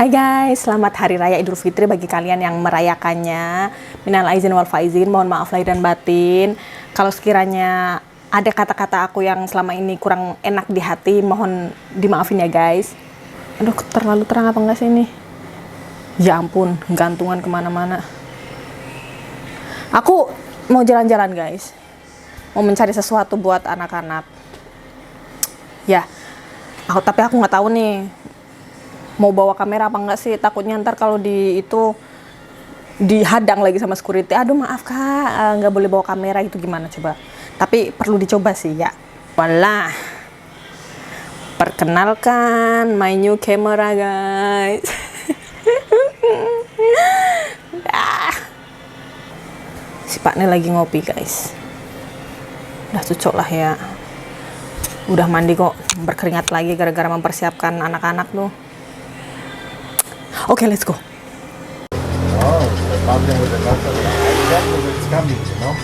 Hai guys, selamat Hari Raya Idul Fitri bagi kalian yang merayakannya. Minal aizin wal faizin, mohon maaf lahir dan batin. Kalau sekiranya ada kata-kata aku yang selama ini kurang enak di hati, mohon dimaafin ya guys. Aduh, terlalu terang apa enggak sih ini? Ya ampun, gantungan kemana-mana. Aku mau jalan-jalan guys, mau mencari sesuatu buat anak-anak. Ya, tapi aku nggak tahu nih mau bawa kamera apa enggak sih, takutnya ntar kalau itu dihadang lagi sama security. Aduh maaf kak, nggak boleh bawa kamera, itu gimana coba. Tapi perlu dicoba sih ya. Walah, perkenalkan my new camera guys. Si Pak ini lagi ngopi guys. Udah cocok lah ya, udah mandi kok, berkeringat lagi gara-gara mempersiapkan anak-anak tuh. Okay, let's go. Oh, the problem with the laptop. Exactly when it's coming, you know?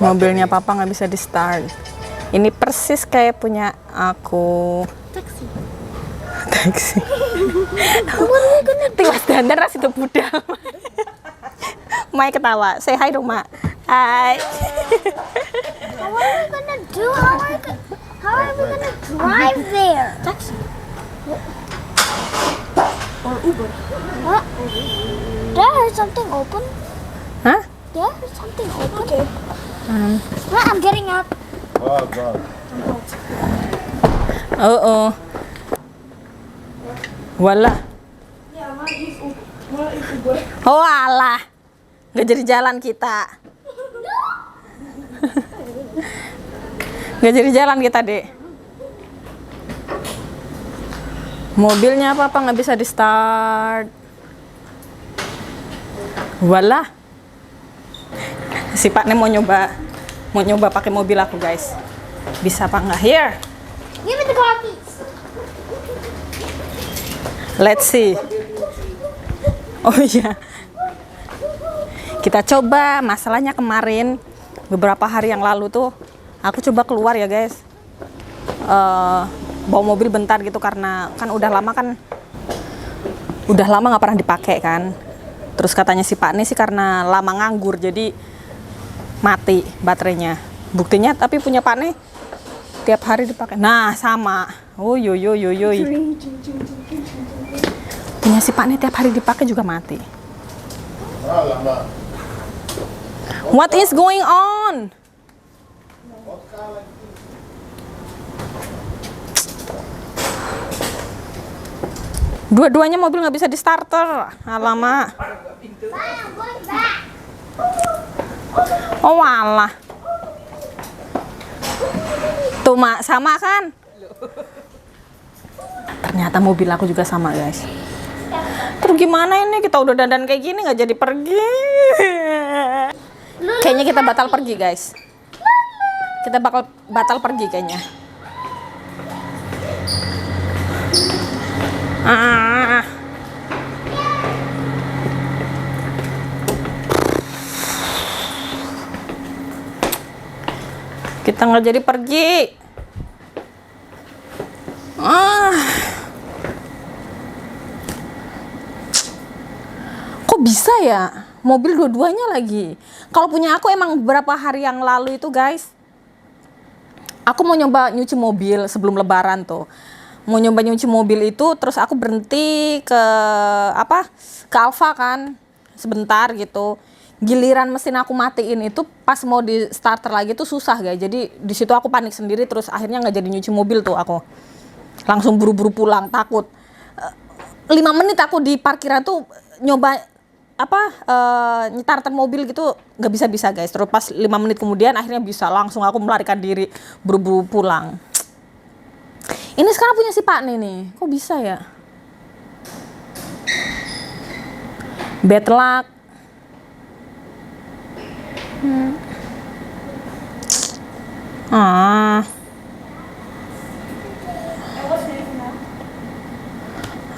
Mobilnya papa nggak bisa di start. Ini persis kayak punya aku. Taksi. Tiwas dandan ras itu budal. Mai ketawa. Say hi dong, Mak. Hai. What are we gonna do? How are we gonna drive there? Taxi. Or Uber. What? Did I hear something open? Hah? Did I hear something open? Okay. Well, I'm getting up. Oh, God. Walah. Oh alah. Nggak jadi jalan kita. Nggak jadi jalan kita, Dek. Mobilnya apa nggak bisa di start. Walah. Si Pak nih mau nyoba pakai mobil aku guys. Bisa apa nggak? Here. Give me the car keys. Let's see. Oh iya. Kita coba. Masalahnya kemarin beberapa hari yang lalu tuh aku coba keluar ya guys, bawa mobil bentar gitu karena kan udah lama nggak pernah dipakai kan. Terus katanya si Pak nih sih karena lama nganggur jadi mati baterainya. Buktinya tapi punya Pak nih tiap hari dipakai. Nah sama. Oh yo. Punya si Pak nih tiap hari dipakai juga mati. What is going on? Dua-duanya mobil nggak bisa di starter. Alamak. Oh alah. Tuh mak, sama kan? Ternyata mobil aku juga sama guys. Terus gimana ini, kita udah dandan kayak gini nggak jadi pergi. Kayaknya kita batal pergi guys. Kita bakal batal pergi kayaknya. Kita nggak jadi pergi. Kok bisa ya? Mobil dua-duanya lagi. Kalau punya aku emang beberapa hari yang lalu itu guys, aku mau nyoba nyuci mobil sebelum lebaran tuh. Mau nyoba nyuci mobil itu, terus aku berhenti ke Alfa kan, sebentar gitu. Giliran mesin aku matiin itu pas mau di starter lagi tuh susah guys. Jadi di situ aku panik sendiri, terus akhirnya nggak jadi nyuci mobil tuh aku. Langsung buru-buru pulang, takut. 5 menit aku di parkiran tuh nyoba nyetarter mobil gitu nggak bisa guys. Terus pas 5 menit kemudian akhirnya bisa, langsung aku melarikan diri buru-buru pulang. Ini sekarang punya si Pak nih, kok bisa ya? Bad luck.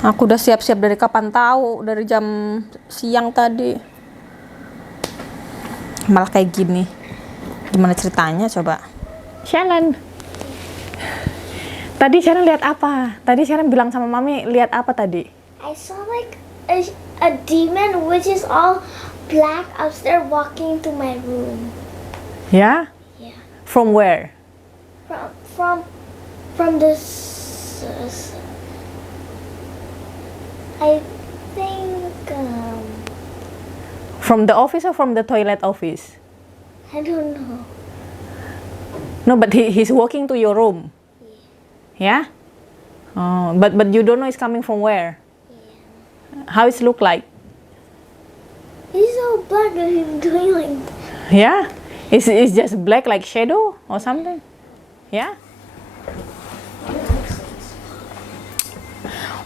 Aku udah siap-siap dari kapan tahu, dari jam siang tadi. Malah kayak gini. Gimana ceritanya coba? Shannon. Tadi Sharon lihat apa? Tadi Sharon bilang sama Mami lihat apa tadi? I saw like a demon which is all black upstairs walking to my room. Ya? Yeah. From where? From this. I think From the office or from the toilet office? I don't know. No, but he's walking to your room. Yeah? Oh, but you don't know it's coming from where? How it look like? He's so black and he's doing like. Yeah? It's just black like shadow or something? Yeah?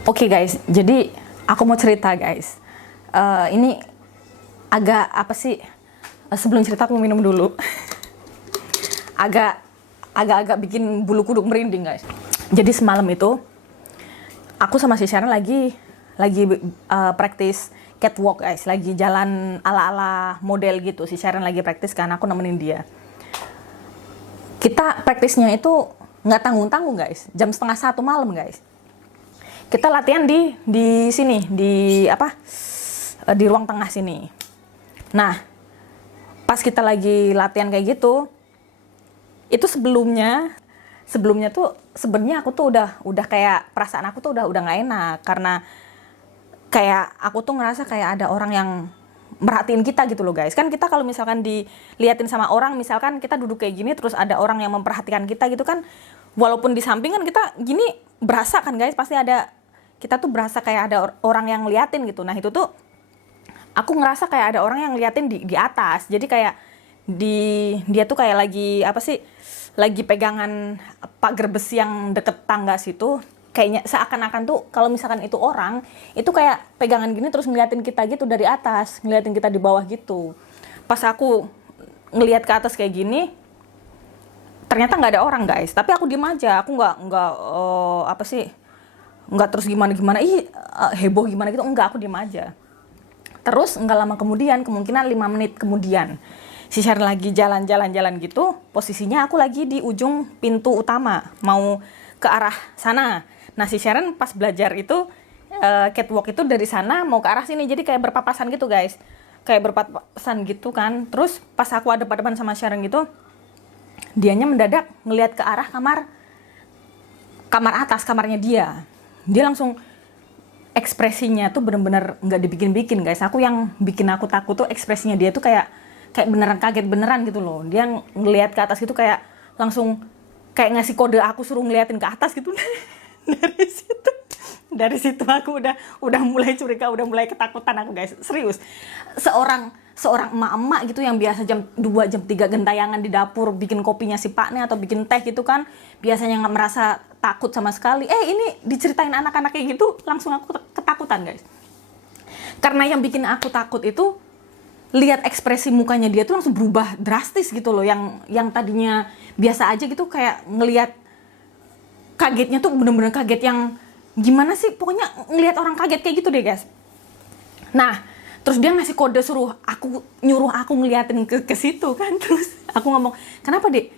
Oke guys, jadi aku mau cerita guys. Ini agak apa sih? Sebelum cerita aku mau minum dulu. Agak bikin bulu kuduk merinding guys. Jadi semalam itu aku sama si Sharon lagi praktis catwalk guys, lagi jalan ala-ala model gitu. Si Sharon lagi praktis kan, aku nemenin dia. Kita praktisnya itu nggak tanggung-tanggung guys, jam 12:30 malam guys. Kita latihan di sini, di ruang tengah sini. Nah, pas kita lagi latihan kayak gitu, itu sebelumnya tuh sebenarnya aku tuh udah kayak perasaan aku tuh udah nggak enak, karena kayak aku tuh ngerasa kayak ada orang yang merhatiin kita gitu loh guys. Kan kita kalau misalkan diliatin sama orang, misalkan kita duduk kayak gini terus ada orang yang memperhatikan kita gitu kan, walaupun di samping kan kita gini berasa kan guys, pasti kita tuh berasa kayak ada orang yang ngeliatin gitu. Nah itu tuh aku ngerasa kayak ada orang yang ngeliatin di atas. Jadi kayak dia tuh kayak lagi pegangan pagar besi yang deket tangga situ. Kayaknya seakan-akan tuh kalau misalkan itu orang, itu kayak pegangan gini terus ngeliatin kita gitu dari atas, ngeliatin kita di bawah gitu. Pas aku ngeliat ke atas kayak gini, ternyata nggak ada orang guys. Tapi aku diem aja, aku nggak terus gimana heboh gimana gitu, enggak, aku diem aja. Terus nggak lama kemudian, kemungkinan 5 menit kemudian, si Sharon lagi jalan-jalan gitu, posisinya aku lagi di ujung pintu utama, mau ke arah sana. Nah si Sharon pas belajar itu, catwalk itu dari sana mau ke arah sini, jadi kayak berpapasan gitu guys. Kayak berpapasan gitu kan. Terus pas aku ada depan sama Sharon gitu, dianya mendadak ngelihat ke arah kamar atas, kamarnya dia. Dia langsung ekspresinya tuh bener-bener nggak dibikin-bikin guys. Yang bikin aku takut tuh ekspresinya dia tuh kayak beneran kaget beneran gitu loh. Dia ngelihat ke atas gitu kayak langsung kayak ngasih kode aku suruh ngeliatin ke atas gitu. Dari situ aku udah mulai curiga, udah mulai ketakutan aku guys. Serius. Seorang emak-emak gitu yang biasa jam 2, jam 3 gentayangan di dapur bikin kopinya si Paknya atau bikin teh gitu kan, biasanya nggak merasa takut sama sekali. Ini diceritain anak-anak kayak gitu, langsung aku ketakutan guys. Karena yang bikin aku takut itu lihat ekspresi mukanya dia tuh langsung berubah drastis gitu loh. Yang tadinya biasa aja gitu, kayak ngelihat kagetnya tuh bener-bener kaget yang gimana sih, pokoknya ngelihat orang kaget kayak gitu deh guys. Nah terus dia ngasih kode nyuruh aku ngeliatin ke situ kan. Terus aku ngomong, kenapa dek,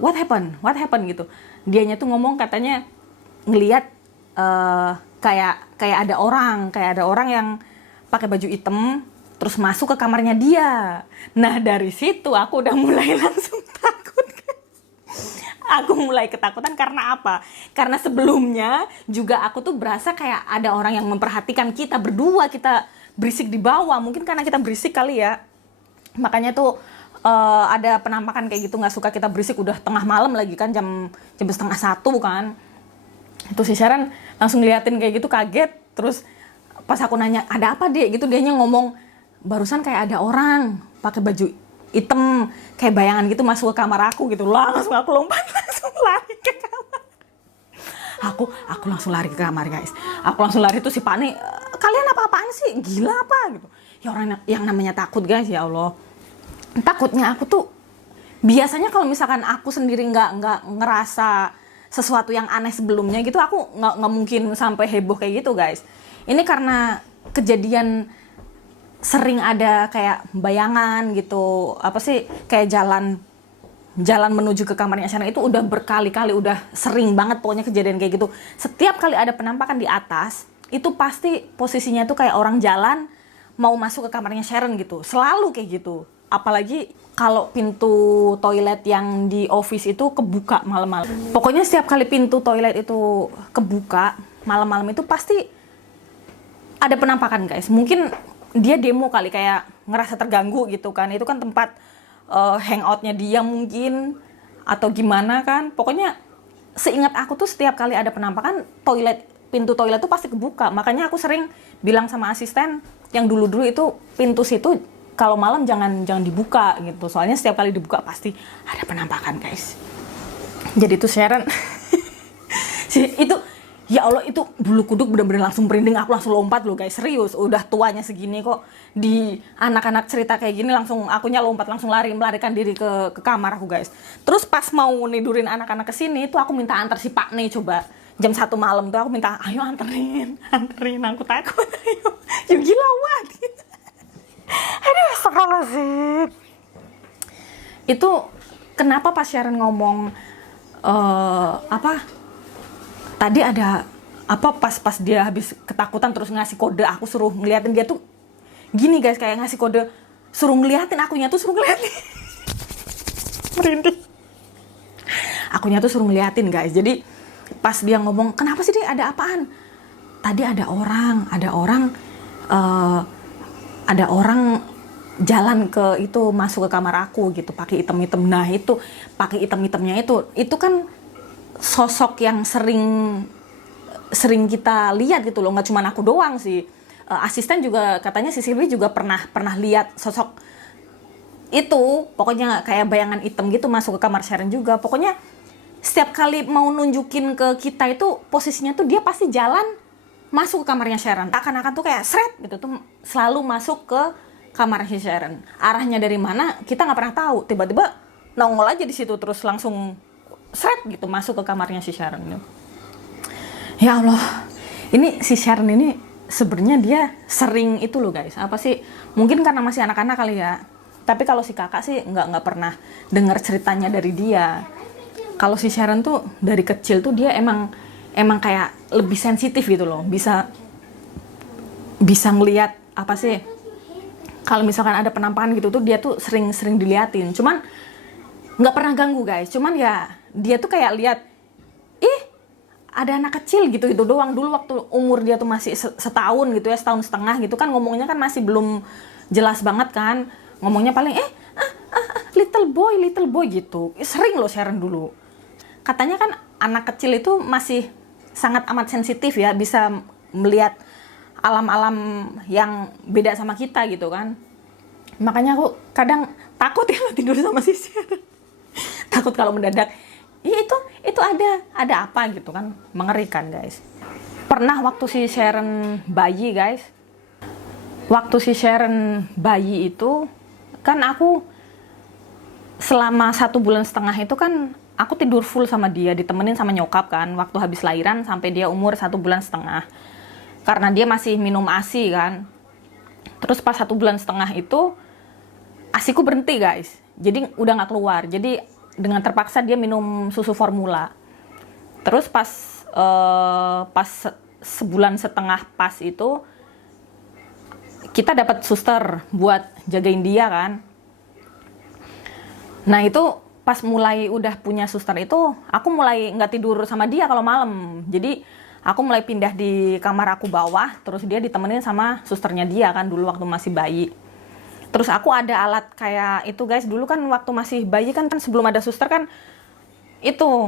what happened gitu. Dianya tuh ngomong katanya ngelihat kayak ada orang yang pakai baju hitam terus masuk ke kamarnya dia. Nah dari situ aku udah mulai langsung takut. Aku mulai ketakutan karena apa? Karena sebelumnya juga aku tuh berasa kayak ada orang yang memperhatikan kita berdua, kita berisik di bawah. Mungkin karena kita berisik kali ya. Makanya tuh ada penampakan kayak gitu, nggak suka kita berisik, udah tengah malam lagi kan, jam 12:30 kan. Itu si Sharon langsung liatin kayak gitu kaget. Terus pas aku nanya, ada apa dek gitu, dianya ngomong, barusan kayak ada orang pakai baju hitam kayak bayangan gitu masuk ke kamar aku gitu. Langsung aku lompat, langsung lari ke kamar. Aku langsung lari ke kamar guys. Aku langsung lari tuh si Pak nih, kalian apa-apaan sih, gila apa gitu. Ya orang yang namanya takut guys, ya Allah. Takutnya aku tuh biasanya kalau misalkan aku sendiri nggak ngerasa sesuatu yang aneh sebelumnya gitu, aku nggak mungkin sampai heboh kayak gitu guys. Ini karena kejadian sering ada kayak bayangan gitu, kayak jalan jalan menuju ke kamarnya Sharon itu udah berkali-kali, udah sering banget pokoknya kejadian kayak gitu. Setiap kali ada penampakan di atas, itu pasti posisinya tuh kayak orang jalan mau masuk ke kamarnya Sharon gitu. Selalu kayak gitu. Apalagi kalau pintu toilet yang di office itu kebuka malam-malam. Pokoknya setiap kali pintu toilet itu kebuka malam-malam itu pasti ada penampakan guys. Mungkin dia demo kali, kayak ngerasa terganggu gitu kan. Itu kan tempat hangoutnya dia mungkin, atau gimana kan. Pokoknya seingat aku tuh setiap kali ada penampakan pintu toilet tuh pasti kebuka. Makanya aku sering bilang sama asisten yang dulu-dulu itu pintu situ kalau malam jangan dibuka gitu. Soalnya setiap kali dibuka pasti ada penampakan guys. Jadi itu Sharon itu ya Allah, itu bulu kuduk bener-bener langsung merinding. Aku langsung lompat loh guys, serius. Udah tuanya segini kok di anak-anak cerita kayak gini langsung akunya lompat, langsung melarikan diri ke kamar aku guys. Terus pas mau nidurin anak-anak kesini itu aku minta antar si Pak nih, coba jam 1 malam tuh aku minta, ayo anterin aku takut, ayo you gila what. Aduh astagfirullahaladzim. Itu kenapa pas Sharon ngomong tadi ada pas dia habis ketakutan terus ngasih kode, aku suruh ngeliatin dia tuh gini guys, kayak ngasih kode suruh ngeliatin, akunya tuh suruh ngeliatin. Merinding. Akunya tuh suruh ngeliatin guys. Jadi pas dia ngomong, kenapa sih dia, ada apaan? Tadi ada orang jalan ke itu, masuk ke kamar aku gitu pakai item-item. Nah itu pakai item-itemnya itu kan sosok yang sering kita lihat gitu loh, nggak cuma aku doang sih. Asisten juga katanya si Silvi juga pernah lihat sosok itu. Pokoknya kayak bayangan hitam gitu masuk ke kamar Sharon juga. Pokoknya setiap kali mau nunjukin ke kita itu posisinya tuh dia pasti jalan masuk ke kamarnya Sharon. Akan-akan tuh kayak seret gitu tuh selalu masuk ke kamarnya Sharon. Arahnya dari mana kita nggak pernah tahu. Tiba-tiba nongol aja di situ terus langsung seret gitu masuk ke kamarnya si Sharon. Ya Allah, ini si Sharon ini sebenarnya dia sering itu loh guys. Apa sih? Mungkin karena masih anak-anak kali ya. Tapi kalau si kakak sih nggak pernah dengar ceritanya dari dia. Kalau si Sharon tuh dari kecil tuh dia emang kayak lebih sensitif gitu loh. Bisa ngelihat apa sih? Kalau misalkan ada penampakan gitu tuh dia tuh sering diliatin. Cuman nggak pernah ganggu guys. Cuman ya dia tuh kayak lihat, ada anak kecil gitu doang. Dulu waktu umur dia tuh masih setahun gitu ya, setahun setengah gitu kan, ngomongnya kan masih belum jelas banget kan. Ngomongnya paling little boy gitu. Sering loh Sharon dulu. Katanya kan anak kecil itu masih sangat amat sensitif ya, bisa melihat alam-alam yang beda sama kita gitu kan. Makanya aku kadang takut ya tidur sama si Sharon. Takut kalau mendadak itu ada apa gitu kan, mengerikan guys. Pernah waktu si Sharon bayi guys, itu kan aku selama 1,5 bulan itu kan aku tidur full sama dia, ditemenin sama nyokap kan, waktu habis lahiran sampai dia umur 1,5 bulan, karena dia masih minum ASI kan. Terus pas 1,5 bulan itu ASIku berhenti guys, jadi udah nggak keluar, jadi dengan terpaksa dia minum susu formula. Terus pas 1,5 bulan pas itu kita dapat suster buat jagain dia kan. Nah itu pas mulai udah punya suster itu, aku mulai nggak tidur sama dia kalau malam. Jadi aku mulai pindah di kamar aku bawah, terus dia ditemenin sama susternya dia kan dulu waktu masih bayi. Terus aku ada alat kayak itu guys, dulu kan waktu masih bayi kan sebelum ada suster kan itu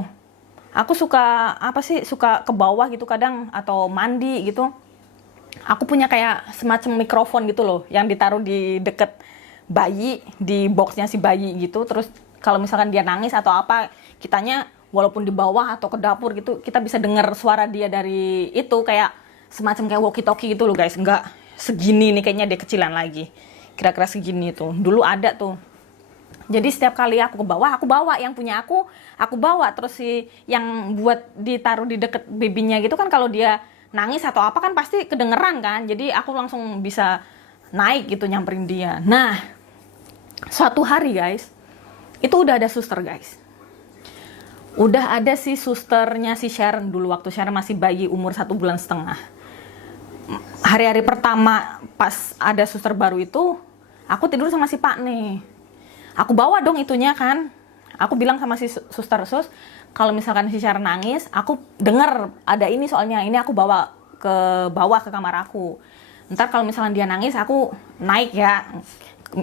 aku suka ke bawah gitu kadang atau mandi gitu. Aku punya kayak semacam mikrofon gitu loh yang ditaruh di deket bayi, di boxnya si bayi gitu. Terus kalau misalkan dia nangis atau apa, kitanya walaupun di bawah atau ke dapur gitu, kita bisa dengar suara dia dari itu, kayak semacam kayak walkie-talkie gitu loh guys. Enggak segini nih, kayaknya dia kecilan lagi. Kira-kira segini tuh. Dulu ada tuh. Jadi setiap kali aku ke bawah, aku bawa yang punya aku bawa. Terus si yang buat ditaruh di deket babynya gitu kan, kalau dia nangis atau apa kan pasti kedengeran kan. Jadi aku langsung bisa naik gitu nyamperin dia. Nah, suatu hari guys, Itu udah ada suster guys. Udah ada si susternya si Sharon dulu waktu Sharon masih bayi umur 1,5 bulan. Hari-hari pertama pas ada suster baru itu, aku tidur sama si Pak nih. Aku bawa dong itunya kan. Aku bilang sama si suster, sus, kalau misalkan si Sharon nangis, aku denger ada ini soalnya, ini aku bawa ke bawah ke kamar aku. Ntar kalau misalkan dia nangis, aku naik ya.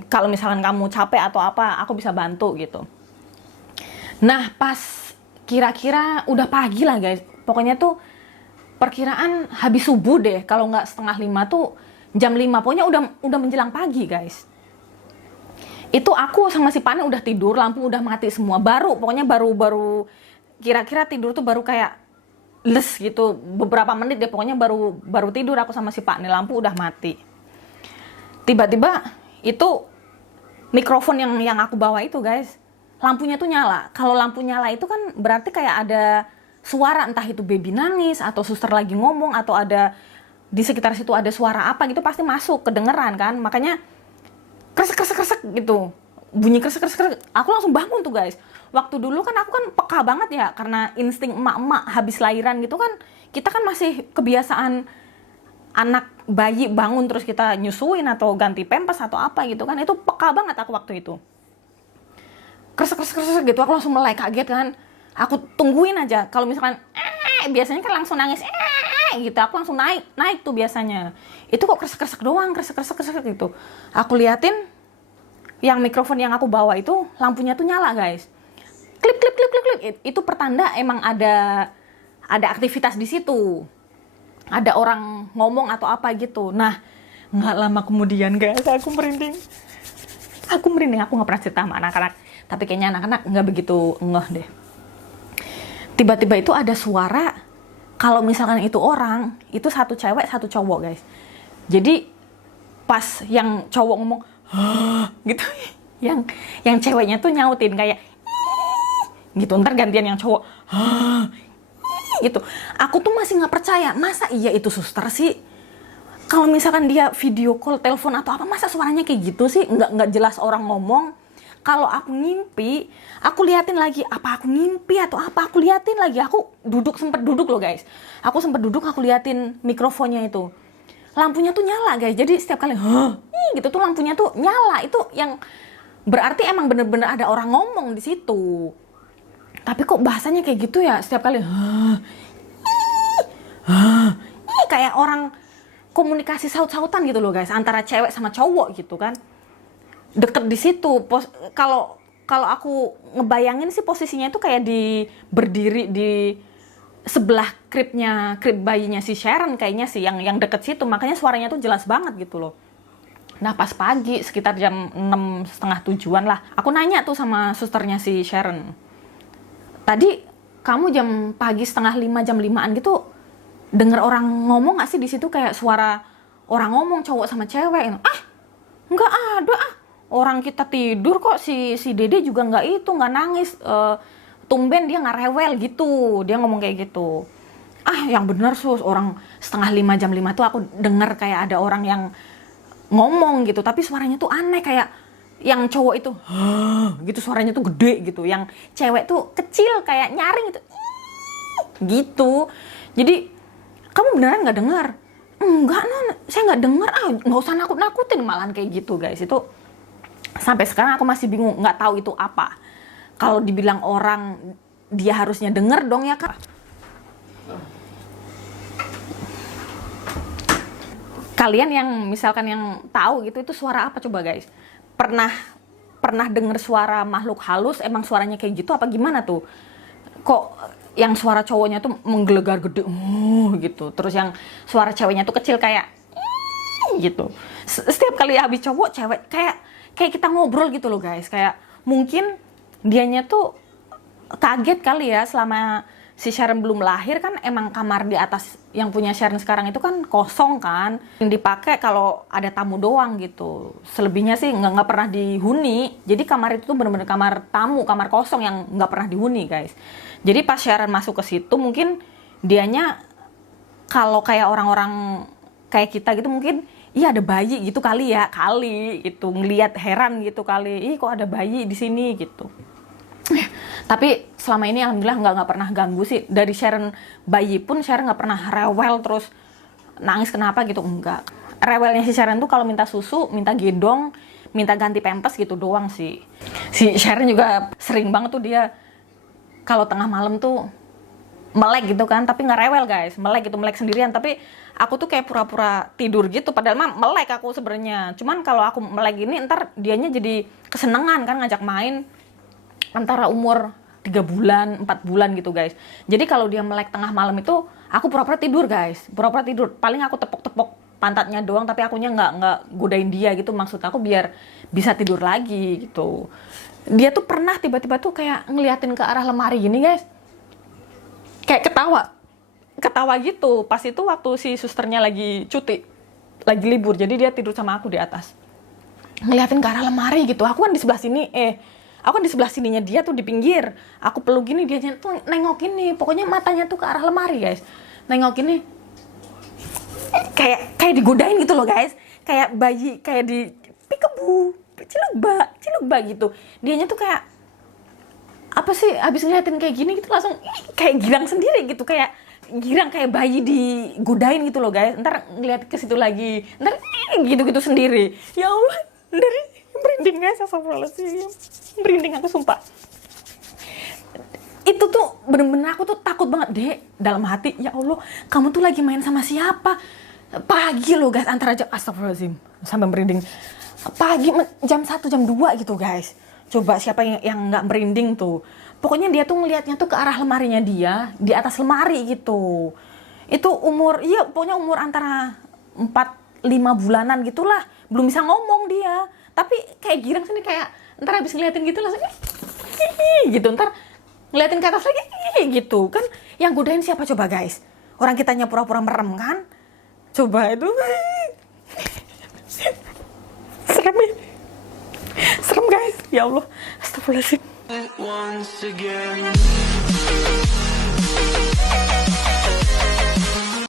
Kalau misalkan kamu capek atau apa, aku bisa bantu gitu. Nah pas kira-kira udah pagi lah guys, pokoknya tuh perkiraan habis subuh deh, kalau nggak 4:30 tuh jam 5, pokoknya udah menjelang pagi guys. Itu aku sama si Pane udah tidur, lampu udah mati semua, pokoknya baru kira-kira tidur tuh baru kayak les gitu, beberapa menit deh, pokoknya baru tidur aku sama si Pane, lampu udah mati. Tiba-tiba itu mikrofon yang aku bawa itu guys, lampunya tuh nyala. Kalau lampu nyala itu kan berarti kayak ada suara, entah itu baby nangis atau suster lagi ngomong atau ada di sekitar situ ada suara apa gitu, pasti masuk kedengeran kan. Makanya kresek gitu, bunyi kresek. Aku langsung bangun tuh guys. Waktu dulu kan aku kan peka banget ya, karena insting emak-emak habis lahiran gitu kan, kita kan masih kebiasaan anak bayi bangun terus kita nyusuin atau ganti pampers atau apa gitu kan. Itu peka banget aku waktu itu. Kresek gitu, aku langsung mulai kaget kan. Aku tungguin aja, kalau misalkan biasanya kan langsung nangis gitu, aku langsung naik tuh biasanya. Itu kok kresek doang, kresek gitu. Aku liatin yang mikrofon yang aku bawa itu lampunya tuh nyala guys. Klip. Itu pertanda emang ada aktivitas di situ. Ada orang ngomong atau apa gitu. Nah, nggak lama kemudian guys, aku merinding. Aku nggak pernah cerita sama anak-anak, tapi kayaknya anak-anak nggak begitu ngeh deh. Tiba-tiba itu ada suara, kalau misalkan itu orang, itu satu cewek, satu cowok guys. Jadi pas yang cowok ngomong, gitu, yang ceweknya tuh nyautin kayak, gitu, ntar gantian yang cowok, gitu. Aku tuh masih nggak percaya, masa iya itu suster sih? Kalau misalkan dia video call, telepon atau apa, masa suaranya kayak gitu sih? Nggak jelas orang ngomong. Kalau aku ngimpi, aku liatin lagi, apa aku ngimpi atau apa, aku liatin lagi. Aku sempet duduk loh guys. Aku sempet duduk, aku liatin mikrofonnya itu. Lampunya tuh nyala guys, jadi setiap kali, gitu tuh lampunya tuh nyala. Itu yang berarti emang bener-bener ada orang ngomong di situ. Tapi kok bahasanya kayak gitu ya, setiap kali, kayak orang komunikasi saut-sautan gitu loh guys, antara cewek sama cowok gitu kan. Deket di situ. Kalau aku ngebayangin sih posisinya itu kayak berdiri di sebelah krib bayinya si Sharon kayaknya sih, yang deket situ, makanya suaranya tuh jelas banget gitu loh. Nah pas pagi sekitar jam 6, setengah 7-an lah, aku nanya tuh sama susternya si Sharon, tadi kamu jam pagi setengah 5, jam 5-an gitu denger orang ngomong gak sih di situ, kayak suara orang ngomong cowok sama cewek? Nggak ada orang kita tidur kok, si Dede juga nggak nangis, tumben dia nggak rewel gitu, dia ngomong kayak gitu. Yang bener sus, orang setengah 5, jam 5 tuh aku denger kayak ada orang yang ngomong gitu, tapi suaranya tuh aneh, kayak yang cowok itu gitu suaranya tuh gede gitu, yang cewek tuh kecil kayak nyaring gitu. Jadi kamu beneran nggak dengar? Enggak non, saya nggak dengar. Nggak usah nakut-nakutin, malahan kayak gitu guys. Itu sampai sekarang aku masih bingung, nggak tahu itu apa. Kalau dibilang orang, dia harusnya denger dong ya kak. Kalian yang misalkan yang tahu gitu, itu suara apa coba guys? Pernah denger suara makhluk halus, emang suaranya kayak gitu apa gimana tuh? Kok yang suara cowoknya tuh menggelegar gede gitu, terus yang suara ceweknya tuh kecil kayak gitu. Setiap kali habis cowok cewek kayak kita ngobrol gitu loh guys, kayak mungkin dianya tuh kaget kali ya, selama si Sharon belum lahir kan emang kamar di atas yang punya Sharon sekarang itu kan kosong kan, yang dipakai kalau ada tamu doang gitu. Selebihnya sih nggak pernah dihuni. Jadi kamar itu tuh bener-bener kamar tamu, kamar kosong yang nggak pernah dihuni guys. Jadi pas Sharon masuk ke situ, mungkin dianya kalau kayak orang-orang kayak kita gitu, mungkin iya ada bayi gitu kali ya, itu ngelihat heran gitu kali, kok ada bayi di sini gitu. Tapi selama ini alhamdulillah nggak pernah ganggu sih. Dari Sharon bayi pun Sharon nggak pernah rewel terus nangis kenapa gitu, enggak. Rewelnya si Sharon tuh kalau minta susu, minta gendong, minta ganti pampers gitu doang sih. Si Sharon juga sering banget tuh dia kalau tengah malam tuh melek gitu kan, tapi nggak rewel guys, melek gitu, melek sendirian. Tapi aku tuh kayak pura-pura tidur gitu, padahal mah melek aku sebenarnya. Cuman kalau aku melek gini, ntar dianya jadi kesenangan kan ngajak main antara umur 3 bulan, 4 bulan gitu guys. Jadi kalau dia melek tengah malam itu, aku pura-pura tidur guys, pura-pura tidur. Paling aku tepok-tepok pantatnya doang, tapi akunya nggak godain dia gitu. Maksud aku biar bisa tidur lagi gitu. Dia tuh pernah tiba-tiba tuh kayak ngeliatin ke arah lemari gini guys, kayak ketawa gitu. Pas itu waktu si susternya lagi cuti, lagi libur, jadi dia tidur sama aku di atas, ngeliatin ke arah lemari gitu. Aku kan di sebelah sini, aku kan di sebelah sininya dia tuh di pinggir. Aku peluk gini, dia tuh nengok gini. Pokoknya matanya tuh ke arah lemari guys, nengok gini, kayak digodain gitu loh guys, kayak bayi, kayak di pikebu, cilukba gitu. Dianya tuh kayak apa sih, abis ngeliatin kayak gini gitu langsung kayak girang sendiri gitu, kayak girang kayak bayi digodain gitu loh guys. Ntar ngeliat ke situ lagi, ntar gitu-gitu sendiri. Ya Allah, dari merinding guys, astagfirullahaladzim, merinding aku sumpah. Itu tuh bener-bener aku tuh takut banget deh dalam hati. Ya Allah, kamu tuh lagi main sama siapa? Pagi loh guys, antara jam, astagfirullahaladzim, sampai merinding. Pagi jam 1, jam 2 gitu guys. Coba siapa yang nggak merinding tuh. Pokoknya dia tuh ngelihatnya tuh ke arah lemarinya dia, di atas lemari gitu. Itu umur, iya pokoknya umur antara 4-5 bulanan gitulah. Belum bisa ngomong dia, tapi kayak girang sini, kayak ntar habis ngeliatin gitu langsung gitu, ntar ngeliatin ke atas lagi gitu kan. Yang godain siapa coba guys? Orang kitanya pura-pura merem kan. Coba itu serem guys, ya Allah, astagfirullahaladzim. Once again.